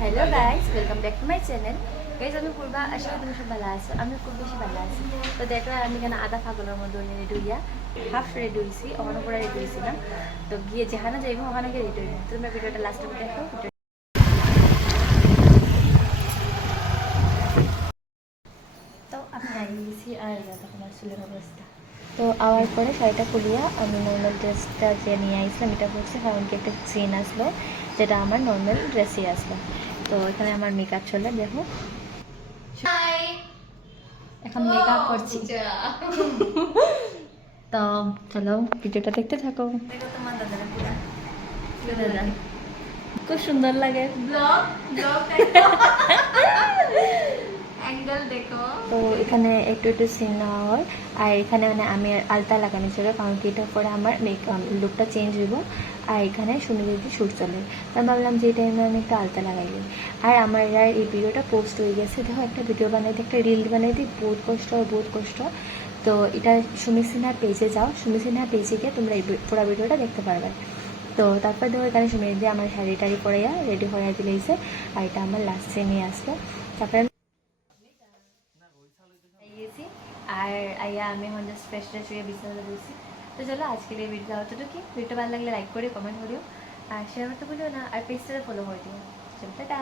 Hello guys, welcome back to my channel. Guys আমি পূর্বা, আসলে তুমি সব ভালো আছো, আমি খুব বেশি ভালো আছি। তো দেখো আমি কেন আধা পাগলের মধ্যে রেডি হইয়া হাফ রেডি হয়েছি, ওখানে পুরো রেডি হয়েছিলাম। তো গিয়ে যেখানে যাইবো ওখানে গিয়ে রেডি হইব। তোমরা ভিডিওটা লাস্টে দেখো। তো আমি আইছি আর দেখো আমার চুলের অবস্থা। তো আওয়ার পরে শাড়িটা খুলিয়া আমি নর্মাল ড্রেসটা যে নিয়ে আসলাম এটা করছি, কারণ কি একটা চেন আসলো যেটা আমার নর্মাল ড্রেসই আসলো। তো এখানে আমার মেকআপ চলে, দেখো এখন মেকআপ করছি। তো চলো ভিডিওটা দেখতে থাকো। দেখো তোমার দাদারা পুরা দাদা খুব সুন্দর লাগে। ব্লগ ব্লগ অ্যাঙ্গেল দেখো। তো এখানে একটু একটু সিন নেওয়া হয়, আর এখানে মানে আমি আলতা লাগানো ছিল, কারণ কি এটার পরে আমার লুকটা চেঞ্জ হইব। আর এখানে সুন্দর শ্যুট চলে, আমি ভাবলাম যে টাইমে আমি একটু আলতা লাগাই দিই। আর আমার আর এই ভিডিওটা পোস্ট হয়ে গেছে। দেখো একটা ভিডিও বানাইতে, একটা রিল বানাইতে বহুত কষ্ট হয়, বহুত কষ্ট। তো এটা সুমি সিনহার পেজে যাও, সুমি সিনহার পেজে গিয়ে তোমরা এই পুরো ভিডিওটা দেখতে পারবে। তো তারপর দেখো এখানে সুমি দিয়ে আমার শাড়ি টাড়ি পরাইয়া রেডি হয়ে দিলেইছে, আর এটা আমার লাস্টে নিয়ে আসলো। তারপরে গেছি, আর আইয়া আমি এখন জাস্ট ফ্রেশ ট্রেশ হয়ে বিছানা দিয়েছি। তো চলো আজকের এই ভিডিও অতটুকু। ভিডিওটা ভালো লাগলে লাইক করে কমেন্ট করিও, আর শেয়ার করতে ভুলিও না, আর পেজটা ফলো করে দিও। চলো টাটা।